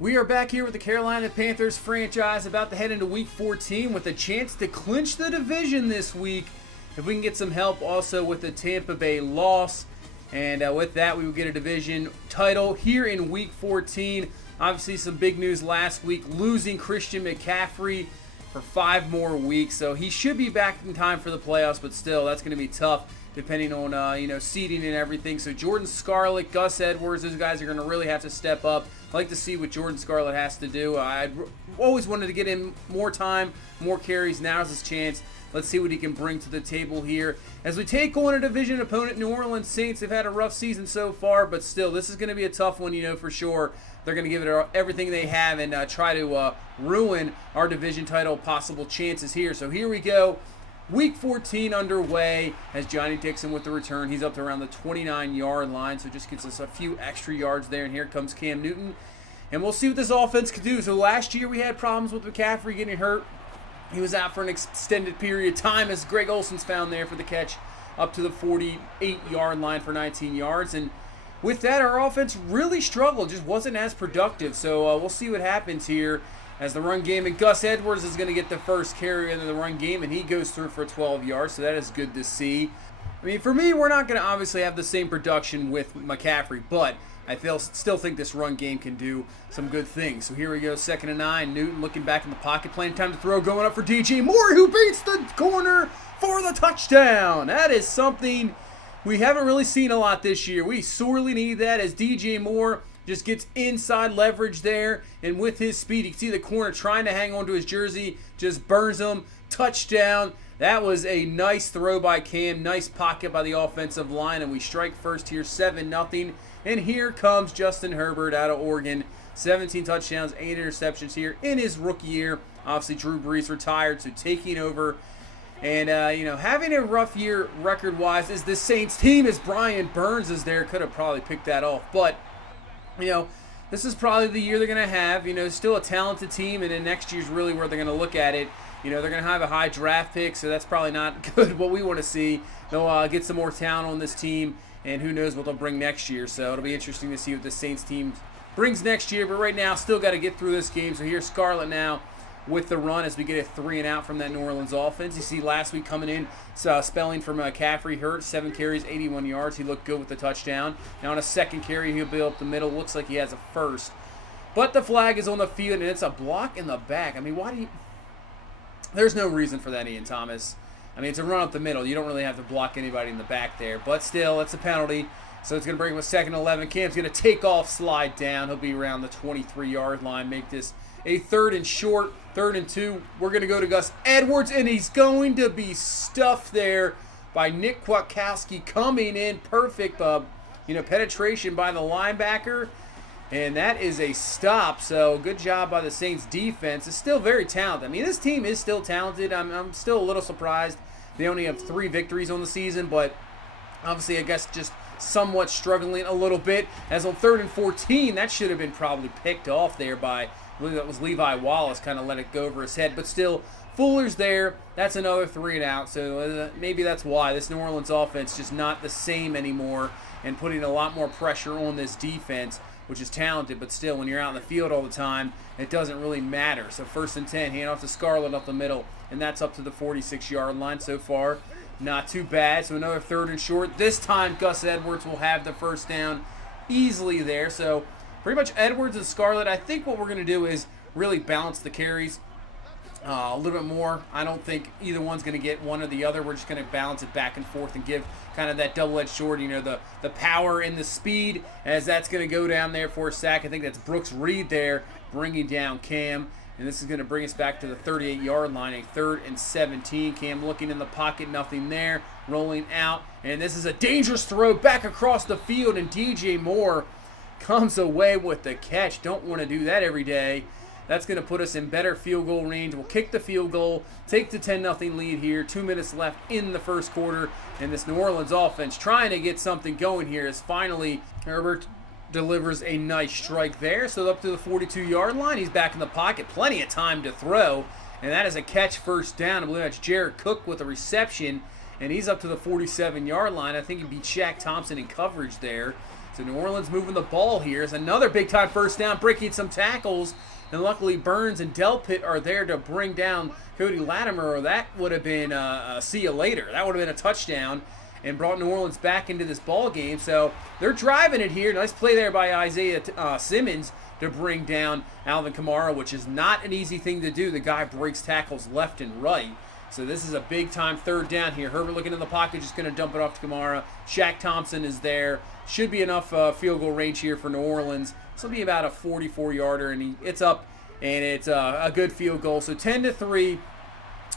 We are back here with the Carolina Panthers franchise, about to head into Week 14 with a chance to clinch the division this week if we can get some help also with the Tampa Bay loss. And with that, we will get a division title here in Week 14. Obviously, some big news last week, losing Christian McCaffrey for 5 more weeks. So he should be back in time for the playoffs, but still, that's going to be tough depending on seeding and everything. So Jordan Scarlett, Gus Edwards, those guys are going to really have to step up. I'd like to see what Jordan Scarlett has to do. I always wanted to get him more time, more carries. Now's his chance. Let's see what he can bring to the table here as we take on a division opponent, New Orleans Saints. They've had a rough season so far, but still, this is going to be a tough one, for sure. They're going to give it everything they have and try to ruin our division title possible chances here. So here we go. Week 14 underway as Johnny Dixon with the return. He's up to around the 29-yard line, so just gets us a few extra yards there. And here comes Cam Newton. And we'll see what this offense could do. So last year we had problems with McCaffrey getting hurt. He was out for an extended period of time as Greg Olson's found there for the catch up to the 48-yard line for 19 yards. And with that, our offense really struggled, just wasn't as productive. So we'll see what happens here as the run game. And Gus Edwards is going to get the first carry into the run game, and he goes through for 12 yards, so that is good to see. I mean, for me, we're not going to obviously have the same production with McCaffrey, but I still think this run game can do some good things. So here we go, 2nd and 9. Newton looking back in the pocket, playing time to throw, going up for DJ Moore, who beats the corner for the touchdown. That is something we haven't really seen a lot this year. We sorely need that as DJ Moore just gets inside leverage there, and with his speed, you can see the corner trying to hang on to his jersey, just burns him. Touchdown. That was a nice throw by Cam, nice pocket by the offensive line, and we strike first here, 7-0. And here comes Justin Herbert out of Oregon, 17 touchdowns, 8 interceptions here in his rookie year. Obviously, Drew Brees retired, so taking over. And, having a rough year record-wise is the Saints team as Brian Burns is there. Could have probably picked that off, but this is probably the year they're going to have. Still a talented team, and then next year's really where they're going to look at it. They're going to have a high draft pick, so that's probably not good what we want to see. They'll get some more talent on this team, and who knows what they'll bring next year. So it'll be interesting to see what the Saints team brings next year. But right now, still got to get through this game. So here's Scarlett now with the run as we get a 3-and-out from that New Orleans offense. You see last week coming in, spelling from McCaffrey hurt, 7 carries, 81 yards. He looked good with the touchdown. Now on a second carry, he'll be up the middle. Looks like he has a first. But the flag is on the field, and it's a block in the back. I mean, why do you... There's no reason for that, Ian Thomas. I mean, it's a run up the middle. You don't really have to block anybody in the back there. But still, it's a penalty. So it's going to bring him a 2nd and 11. Cam's going to take off, slide down. He'll be around the 23-yard line. Make this a 3rd and short, 3rd and 2. We're going to go to Gus Edwards, and he's going to be stuffed there by Nick Kwiatkowski coming in. Perfect, penetration by the linebacker. And that is a stop. So good job by the Saints defense. It's still very talented. I mean, this team is still talented. I'm still a little surprised they only have 3 victories on the season, but obviously I guess just somewhat struggling a little bit. As on 3rd and 14, that should have been probably picked off there by, I believe that was Levi Wallace, kind of let it go over his head. But still, Fuller's there. That's another 3-and-out. So maybe that's why this New Orleans offense just not the same anymore and putting a lot more pressure on this defense, which is talented, but still, when you're out in the field all the time, it doesn't really matter. So 1st and 10, hand off to Scarlett up the middle, and that's up to the 46-yard line so far. Not too bad. So another 3rd and short. This time, Gus Edwards will have the first down easily there. So pretty much Edwards and Scarlett, I think what we're going to do is really balance the carries a little bit more. I don't think either one's going to get one or the other. We're just going to balance it back and forth and give kind of that double-edged sword, the power and the speed, as that's going to go down there for a sack. I think that's Brooks Reed there bringing down Cam. And this is going to bring us back to the 38-yard line, a 3rd and 17. Cam looking in the pocket, nothing there, rolling out. And this is a dangerous throw back across the field, and DJ Moore comes away with the catch. Don't want to do that every day. That's going to put us in better field goal range. We'll kick the field goal, take the 10-0 lead here. 2 minutes left in the first quarter. And this New Orleans offense trying to get something going here as finally Herbert delivers a nice strike there. So up to the 42-yard line. He's back in the pocket. Plenty of time to throw. And that is a catch, first down. I believe that's Jared Cook with a reception. And he's up to the 47-yard line. I think he beat Shaq Thompson in coverage there. So New Orleans moving the ball here. Is another big-time first down, breaking some tackles. And luckily Burns and Delpit are there to bring down Cody Latimer, or that would have been see you later. That would have been a touchdown and brought New Orleans back into this ball game. So they're driving it here. Nice play there by Isaiah Simmons to bring down Alvin Kamara, which is not an easy thing to do. The guy breaks tackles left and right. So this is a big-time third down here. Herbert looking in the pocket, just going to dump it off to Kamara. Shaq Thompson is there. Should be enough field goal range here for New Orleans. This will be about a 44-yarder, and it's up, and it's a good field goal. So 10-3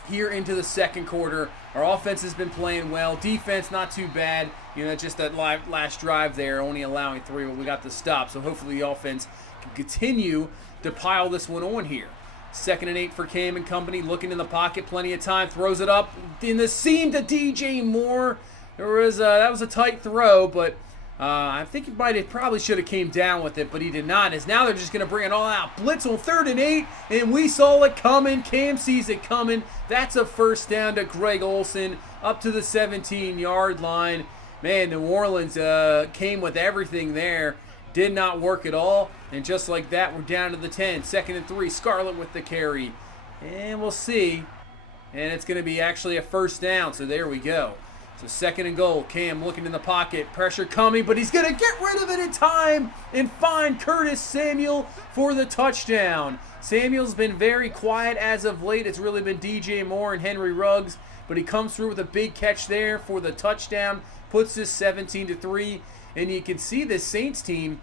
here into the second quarter. Our offense has been playing well. Defense, not too bad. You know, just that last drive there, only allowing 3, but we got the stop. So hopefully the offense can continue to pile this one on here. 2nd and 8 for Cam and company. Looking in the pocket, plenty of time. Throws it up in the seam to DJ Moore. That was a tight throw, but I think he probably should have came down with it, but he did not. As now they're just going to bring it all out. Blitz on 3rd and 8, and we saw it coming. Cam sees it coming. That's a first down to Greg Olsen up to the 17-yard line. Man, New Orleans came with everything there. Did not work at all. And just like that, we're down to the 10. 2nd and 3. Scarlett with the carry. And we'll see. And it's going to be actually a first down. So there we go. So 2nd and goal. Cam looking in the pocket. Pressure coming, but he's going to get rid of it in time and find Curtis Samuel for the touchdown. Samuel's been very quiet as of late. It's really been DJ Moore and Henry Ruggs. But he comes through with a big catch there for the touchdown. Puts this 17-3. And you can see this Saints team,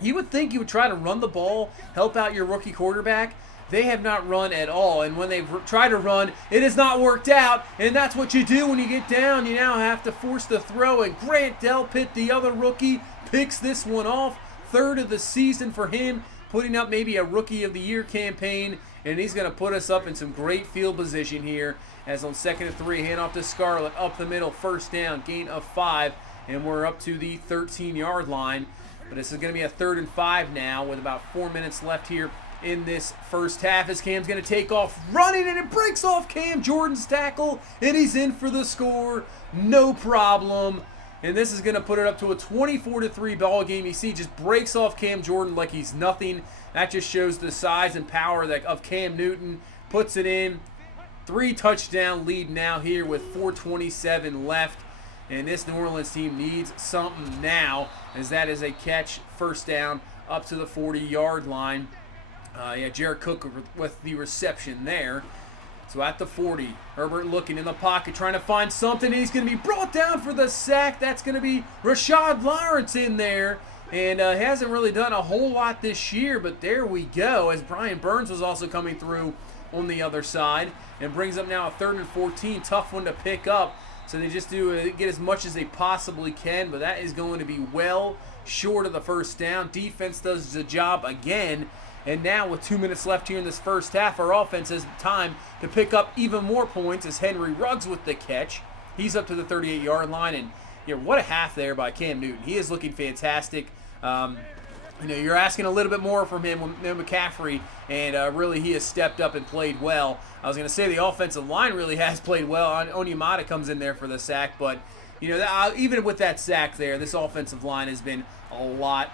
you would think you would try to run the ball, help out your rookie quarterback. They have not run at all. And when they've tried to run, it has not worked out. And that's what you do when you get down. You now have to force the throw. And Grant Delpit, the other rookie, picks this one off. 3rd of the season for him, putting up maybe a Rookie of the Year campaign. And he's going to put us up in some great field position here. As on 2nd and 3, hand off to Scarlett, up the middle, first down, gain of 5. And we're up to the 13-yard line. But this is going to be a 3rd and 5 now with about 4 minutes left here in this first half as Cam's going to take off running, and it breaks off Cam Jordan's tackle, and he's in for the score. No problem. And this is going to put it up to a 24-3 ball game. You see, just breaks off Cam Jordan like he's nothing. That just shows the size and power of Cam Newton. Puts it in. 3 touchdown lead now here with 4:27 left. And this New Orleans team needs something now, as that is a catch, first down, up to the 40-yard line. Jared Cook with the reception there. So at the 40, Herbert looking in the pocket, trying to find something, and he's going to be brought down for the sack. That's going to be Rashad Lawrence in there. And hasn't really done a whole lot this year, but there we go, as Brian Burns was also coming through on the other side. And brings up now a 3rd and 14, tough one to pick up. So they just get as much as they possibly can, but that is going to be well short of the first down. Defense does the job again, and now with 2 minutes left here in this first half, our offense has time to pick up even more points as Henry Ruggs with the catch. He's up to the 38-yard line, and what a half there by Cam Newton. He is looking fantastic. You're asking a little bit more from him with McCaffrey, and really he has stepped up and played well. I was going to say the offensive line really has played well. Onyemata comes in there for the sack, but even with that sack there, this offensive line has been a lot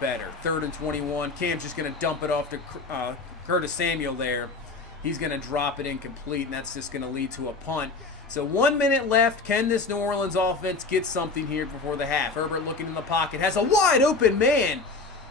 better. 3rd and 21. Cam's just going to dump it off to Curtis Samuel there. He's going to drop it incomplete, and that's just going to lead to a punt. So 1 minute left. Can this New Orleans offense get something here before the half? Herbert looking in the pocket. Has a wide open man.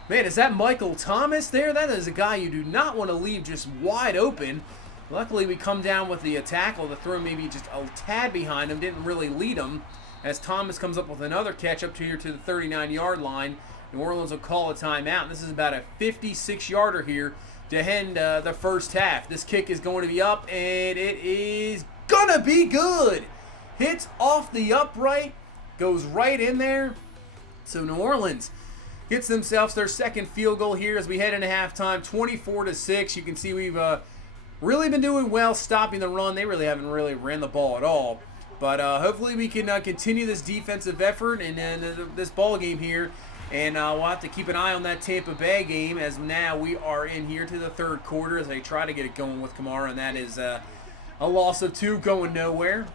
Man, is that Michael Thomas there? That is a guy you do not want to leave just wide open. Luckily, we come down with the tackle to throw maybe just a tad behind him. Didn't really lead him. As Thomas comes up with another catch up to here to the 39-yard line. New Orleans will call a timeout. This is about a 56-yarder here to end the first half. This kick is going to be up, and it is going to be good. Hits off the upright, goes right in there. So New Orleans gets themselves their second field goal here as we head into halftime, 24-6. You can see we've really been doing well stopping the run. They really haven't really ran the ball at all. But hopefully we can continue this defensive effort and this ball game here. And we'll have to keep an eye on that Tampa Bay game, as now we are in here to the third quarter as they try to get it going with Kamara, and that is a loss of 2 going nowhere.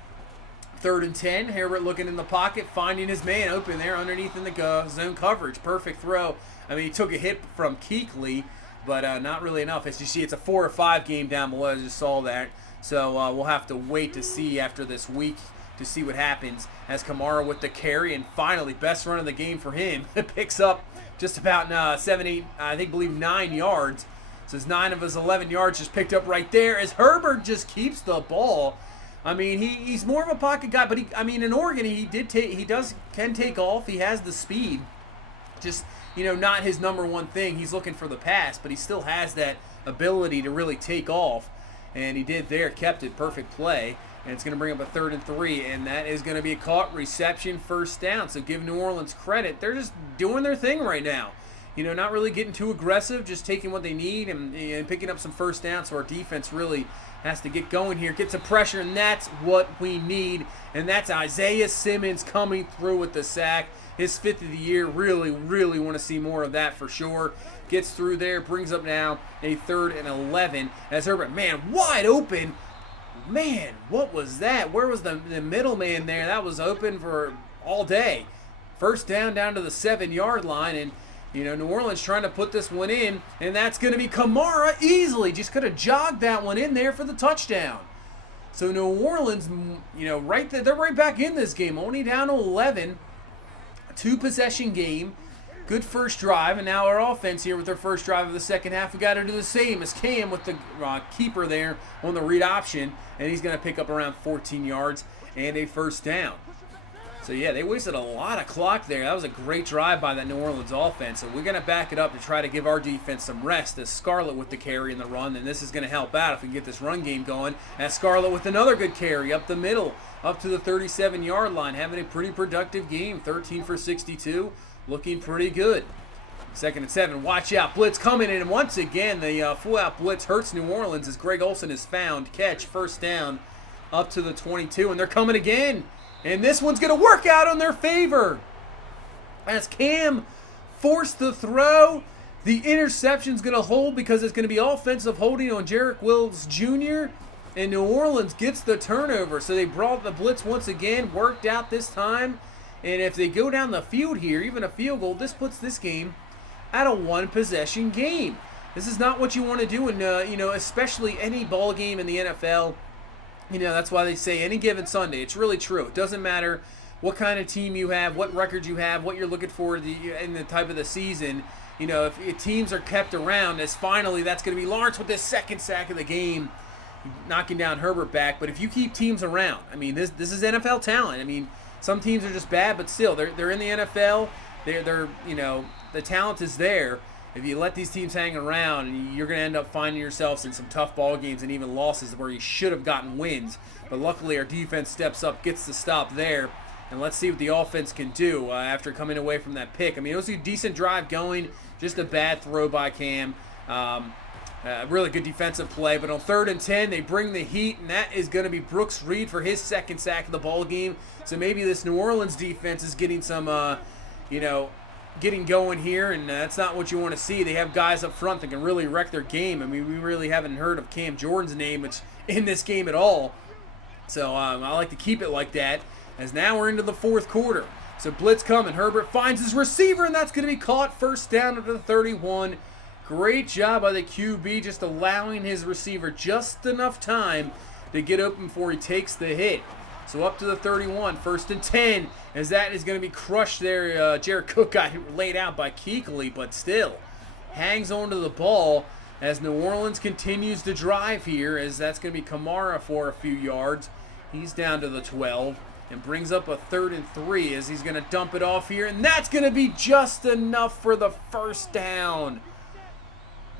3rd and 10. Herbert looking in the pocket, finding his man open there underneath in the zone coverage. Perfect throw. I mean, he took a hit from Kuechly, but not really enough. As you see, it's a 4 or 5 game down below. I just saw that. So we'll have to wait to see after this week to see what happens. As Kamara with the carry, and finally, best run of the game for him. Picks up just about 7, 8, I believe 9 yards. So it's 9 of his 11 yards just picked up right there as Herbert just keeps the ball. I mean, he's more of a pocket guy, but in Oregon can take off. He has the speed. Just, not his number one thing. He's looking for the pass, but he still has that ability to really take off. And he did there, kept it, perfect play. And it's going to bring up a 3rd and 3, and that is going to be a caught reception, 1st down. So give New Orleans credit. They're just doing their thing right now. Not really getting too aggressive, just taking what they need and picking up some 1st downs. So our defense really has to get going here, get some pressure, and that's what we need. And that's Isaiah Simmons coming through with the sack. His 5th of the year. Really, really want to see more of that for sure. Gets through there, brings up now a 3rd and 11. As Herbert, man, wide open. Man, what was that? Where was the middleman there? That was open for all day. 1st down to the 7-yard line, and New Orleans trying to put this one in, and that's going to be Kamara easily. Just could have jogged that one in there for the touchdown. So New Orleans, right there, they're right back in this game, only down to 11. 2-possession game. Good first drive, and now our offense here with their first drive of the second half. We got to do the same as Cam with the keeper there on the read option, and he's going to pick up around 14 yards and a 1st down. So, yeah, they wasted a lot of clock there. That was a great drive by that New Orleans offense. So we're going to back it up to try to give our defense some rest as Scarlett with the carry and the run. And this is going to help out if we can get this run game going. As Scarlett with another good carry up the middle, up to the 37-yard line. Having a pretty productive game. 13 for 62. Looking pretty good. 2nd and 7. Watch out. Blitz coming in. And once again, the full-out blitz hurts New Orleans as Greg Olsen is found. Catch, 1st down, up to the 22. And they're coming again. And this one's going to work out on their favor. As Cam forced the throw, the interception's going to hold because it's going to be offensive holding on Jarek Wills Jr. And New Orleans gets the turnover. So they brought the blitz once again, worked out this time. And if they go down the field here, even a field goal, this puts this game at a 1-possession game. This is not what you want to do in, especially any ball game in the NFL. That's why they say any given Sunday. It's really true. It doesn't matter what kind of team you have, what record you have, what you're looking for in the type of the season. If teams are kept around, as finally that's going to be Lawrence with his 2nd sack of the game, knocking down Herbert back. But if you keep teams around, this is NFL talent. Some teams are just bad, but still, they're in the NFL. They're the talent is there. If you let these teams hang around, you're going to end up finding yourselves in some tough ball games and even losses where you should have gotten wins. But luckily, our defense steps up, gets the stop there. And let's see what the offense can do after coming away from that pick. It was a decent drive going, just a bad throw by Cam. Really good defensive play. But on 3rd and 10, they bring the heat, and that is going to be Brooks Reed for his 2nd sack of the ball game. So maybe this New Orleans defense is getting some, getting going here, and that's not what you want to see. They have guys up front that can really wreck their game. We really haven't heard of Cam Jordan's name in this game at all. So I like to keep it like that, as now we're into the 4th quarter. So blitz coming. Herbert finds his receiver, and that's going to be caught. 1st down to the 31. Great job by the QB, just allowing his receiver just enough time to get open before he takes the hit. So up to the 31, 1st and 10, as that is going to be crushed there. Jared Cook got laid out by Kuechly, but still hangs on to the ball as New Orleans continues to drive here, as that's going to be Kamara for a few yards. He's down to the 12 and brings up a 3rd and 3 as he's going to dump it off here, and that's going to be just enough for the 1st down.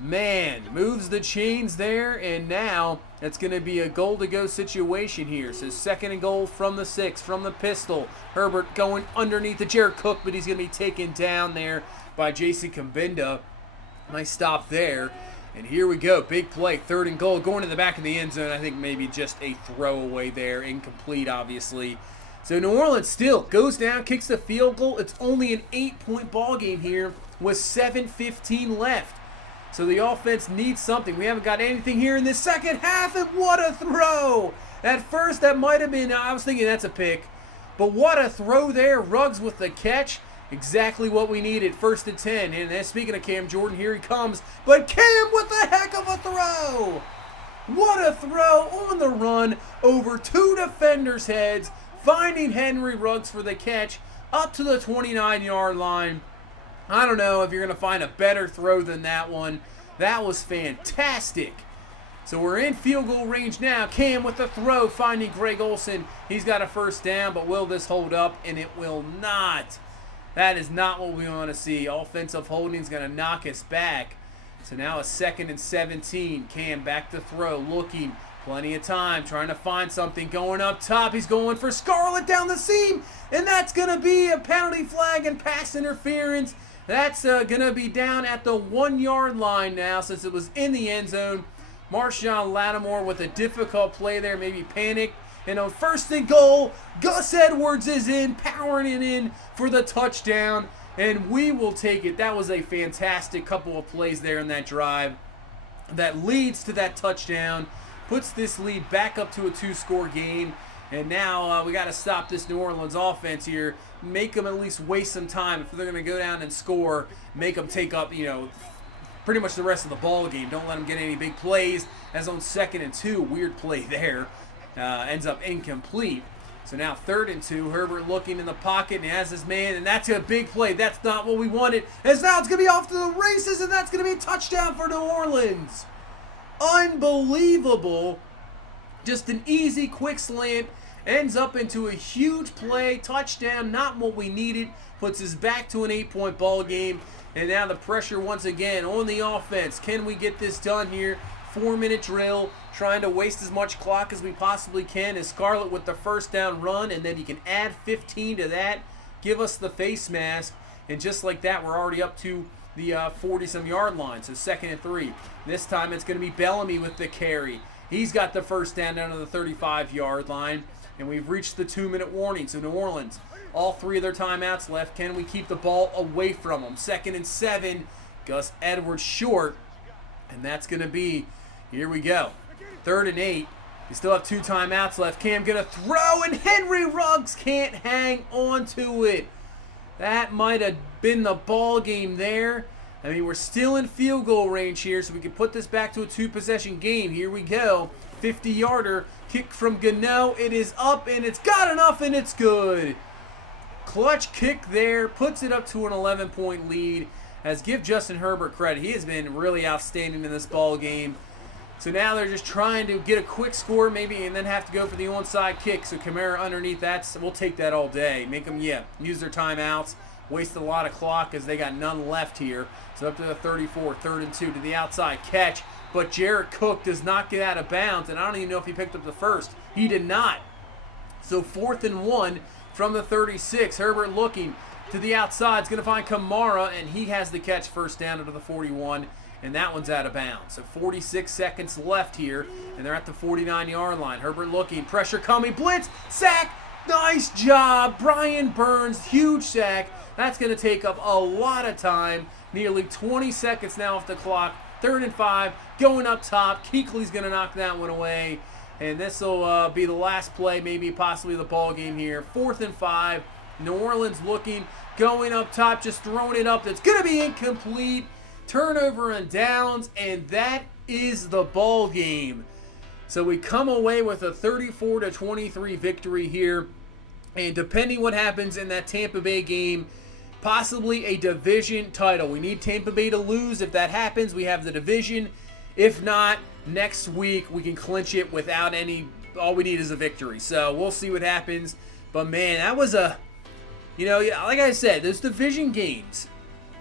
Man, moves the chains there, and now it's going to be a goal-to-go situation here. So 2nd and goal from the 6, from the pistol. Herbert going underneath the Jared Cook, but he's going to be taken down there by Jason Kabinda. Nice stop there. And here we go, big play, 3rd and goal, going to the back of the end zone. I think maybe just a throwaway there, incomplete, obviously. So New Orleans still goes down, kicks the field goal. It's only an 8-point ball game here with 7:15 left. So the offense needs something. We haven't got anything here in the second half, and what a throw! At first, that might have been, I was thinking that's a pick. But what a throw there. Ruggs with the catch. Exactly what we needed. 1st and 10. And then speaking of Cam Jordan, here he comes. But Cam with a heck of a throw! What a throw on the run over 2 defenders' heads, finding Henry Ruggs for the catch up to the 29-yard line. I don't know if you're going to find a better throw than that one. That was fantastic. So we're in field goal range now. Cam with the throw, finding Greg Olsen. He's got a 1st down, but will this hold up? And it will not. That is not what we want to see. Offensive holding is going to knock us back. So now a 2nd and 17. Cam back to throw, looking. Plenty of time, trying to find something. Going up top, he's going for Scarlett down the seam. And that's going to be a penalty flag and pass interference. That's going to be down at the 1-yard line now since it was in the end zone. Marshawn Lattimore with a difficult play there, maybe panicked. And on 1st and goal, Gus Edwards is in, powering it in for the touchdown. And we will take it. That was a fantastic couple of plays there in that drive that leads to that touchdown. Puts this lead back up to a 2-score game. And now we got to stop this New Orleans offense here. Make them at least waste some time. If they're going to go down and score, make them take up, pretty much the rest of the ball game. Don't let them get any big plays. As on 2nd and 2, weird play there. Ends up incomplete. So now 3rd and 2. Herbert looking in the pocket and he has his man. And that's a big play. That's not what we wanted. As now it's going to be off to the races. And that's going to be a touchdown for New Orleans. Unbelievable. Just an easy, quick slant. Ends up into a huge play. Touchdown. Not what we needed. Puts us back to an 8-point ball game. And now the pressure once again on the offense. Can we get this done here? 4-minute drill. Trying to waste as much clock as we possibly can. As Scarlett with the 1st down run. And then you can add 15 to that. Give us the face mask. And just like that, we're already up to the 40-some yard line. So 2nd and 3. This time it's going to be Bellamy with the carry. He's got the 1st down to the 35-yard line. And we've reached the 2-minute warning. So New Orleans, all 3 of their timeouts left. Can we keep the ball away from them? 2nd and 7. Gus Edwards short. And that's going to be, here we go, 3rd and 8. You still have 2 timeouts left. Cam going to throw, and Henry Ruggs can't hang on to it. That might have been the ball game there. I mean, we're still in field goal range here, so we can put this back to a 2-possession game. Here we go. 50-yarder. Kick from Gano. It is up, and it's got enough, and it's good. Clutch kick there. Puts it up to an 11-point lead. As give Justin Herbert credit. He has been really outstanding in this ball game. So now they're just trying to get a quick score maybe and then have to go for the onside kick. So Kamara underneath that. We'll take that all day. Make them, use their timeouts. Waste a lot of clock as they got none left here. So up to the 34, 3rd and 2 to the outside catch. But Jared Cook does not get out of bounds. And I don't even know if he picked up the 1st. He did not. So 4th and 1 from the 36. Herbert looking to the outside. It's going to find Kamara. And he has the catch 1st down to the 41. And that one's out of bounds. So 46 seconds left here. And they're at the 49-yard line. Herbert looking. Pressure coming. Blitz. Sack. Nice job. Brian Burns. Huge sack. That's going to take up a lot of time. Nearly 20 seconds now off the clock. 3rd and 5. Going up top. Kuechly's going to knock that one away. And this will be the last play, maybe possibly the ball game here. 4th and 5. New Orleans looking. Going up top. Just throwing it up. That's going to be incomplete. Turnover and downs. And that is the ball game. So we come away with a 34-23 victory here. And depending what happens in that Tampa Bay game, possibly a division title. We need Tampa Bay to lose. If that happens, we have the division. If not, next week we can clinch it without any, all we need is a victory. So we'll see what happens. But man, that was a, like I said, those division games,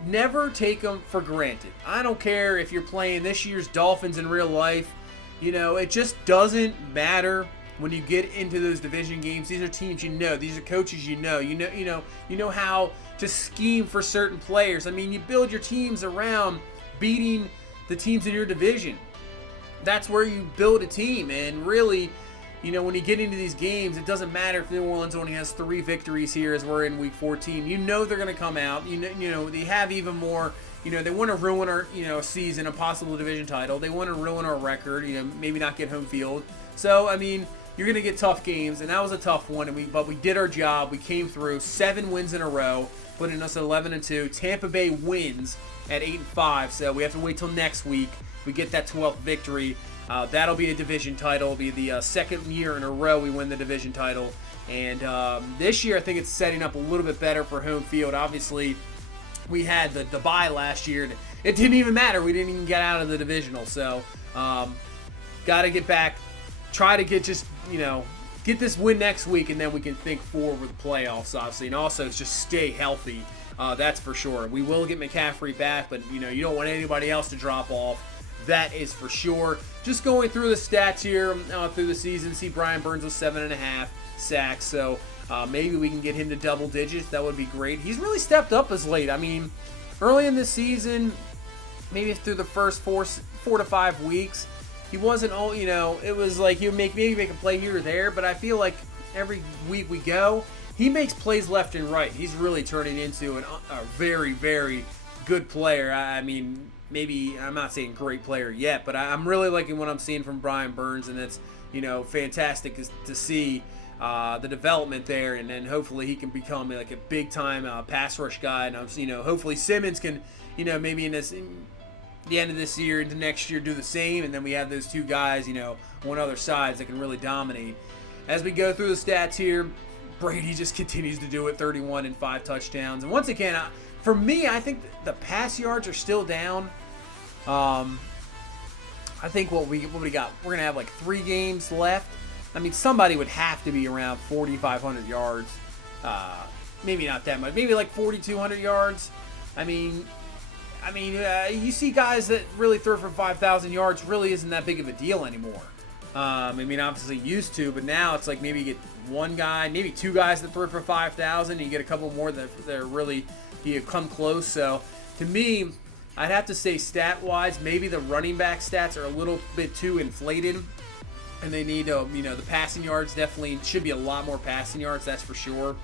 never take them for granted. I don't care if you're playing this year's Dolphins in real life. It just doesn't matter when you get into those division games. These are teams these are coaches you know how to scheme for certain players. I mean, you build your teams around beating the teams in your division. That's where you build a team. And really, when you get into these games, it doesn't matter if New Orleans only has 3 victories here as we're in week 14. They're going to come out. They have even more they want to ruin our, season, a possible division title. They want to ruin our record, maybe not get home field. So, I mean, you're going to get tough games, and that was a tough one, but we did our job. We came through 7 wins in a row, putting us at 11-2. Tampa Bay wins at 8-5, so we have to wait till next week. We get that 12th victory. That'll be a division title. It'll be the second year in a row we win the division title. And this year, I think it's setting up a little bit better for home field. Obviously, we had the bye last year. It didn't even matter. We didn't even get out of the divisional. So, got to get back. Try to get get this win next week, and then we can think forward with playoffs, obviously. And also, just stay healthy. That's for sure. We will get McCaffrey back, but, you don't want anybody else to drop off. That is for sure. Just going through the stats here through the season. See Brian Burns with 7.5 sacks. So maybe we can get him to double digits. That would be great. He's really stepped up as late. I mean, early in this season, maybe through the first 4 to 5 weeks, he wasn't all, it was like he would maybe make a play here or there. But I feel like every week we go, he makes plays left and right. He's really turning into a very, very good player. I mean, maybe I'm not saying great player yet, but I'm really liking what I'm seeing from Brian Burns, and it's fantastic to see the development there, and then hopefully he can become like a big time pass rush guy, and hopefully Simmons can maybe in the end of this year into next year do the same, and then we have those two guys on other sides that can really dominate. As we go through the stats here, Brady just continues to do it, 31 and 5 touchdowns, and once again, for me, I think the pass yards are still down. I think what we got, we're gonna have like 3 games left. I mean, somebody would have to be around 4,500 yards. Maybe not that much. Maybe like 4,200 yards. I mean, you see guys that really throw for 5,000 yards. Really isn't that big of a deal anymore. I mean, obviously used to, but now it's like maybe you get one guy, maybe 2 guys that throw for 5,000. And you get a couple more that are really come close. So to me, I'd have to say stat-wise, maybe the running back stats are a little bit too inflated, and they need to, the passing yards definitely should be a lot more passing yards, that's for sure.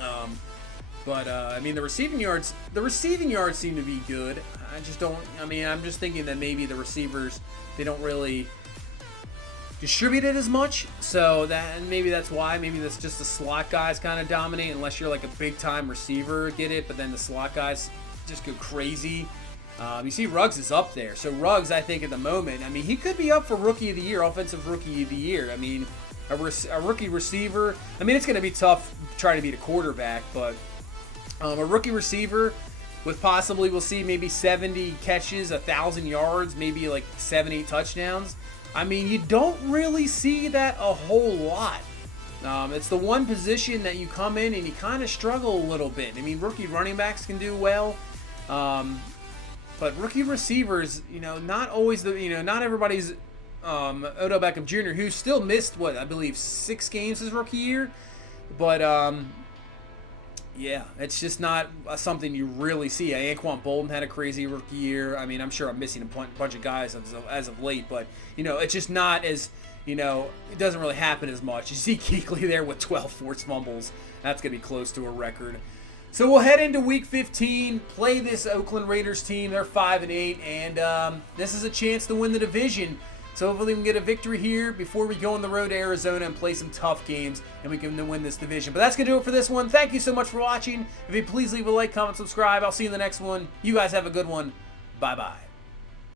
I mean, the receiving yards seem to be good. I'm just thinking that maybe the receivers, they don't really distribute it as much, and maybe that's why. Maybe that's just the slot guys kind of dominate, unless you're like a big-time receiver, get it, but then the slot guys just go crazy. You see Ruggs is up there. So Ruggs, I think at the moment, he could be up for Rookie of the Year, Offensive Rookie of the Year. I mean, a rookie receiver. It's going to be tough trying to beat a quarterback, but a rookie receiver with possibly, we'll see maybe 70 catches, 1,000 yards, maybe like 7-8 touchdowns. You don't really see that a whole lot. It's the one position that you come in and you kind of struggle a little bit. Rookie running backs can do well. But rookie receivers, not always not everybody's Odell Beckham Jr., who still missed, I believe 6 games his rookie year. But, yeah, it's just not something you really see. Anquan Bolden had a crazy rookie year. I'm sure I'm missing a bunch of guys as of late, but, it's just not as, it doesn't really happen as much. You see Kuechly there with 12 forced fumbles. That's going to be close to a record. So we'll head into Week 15, play this Oakland Raiders team. They're 5-8, and this is a chance to win the division. So hopefully we can get a victory here before we go on the road to Arizona and play some tough games, and we can win this division. But that's going to do it for this one. Thank you so much for watching. If you please leave a like, comment, subscribe. I'll see you in the next one. You guys have a good one. Bye-bye.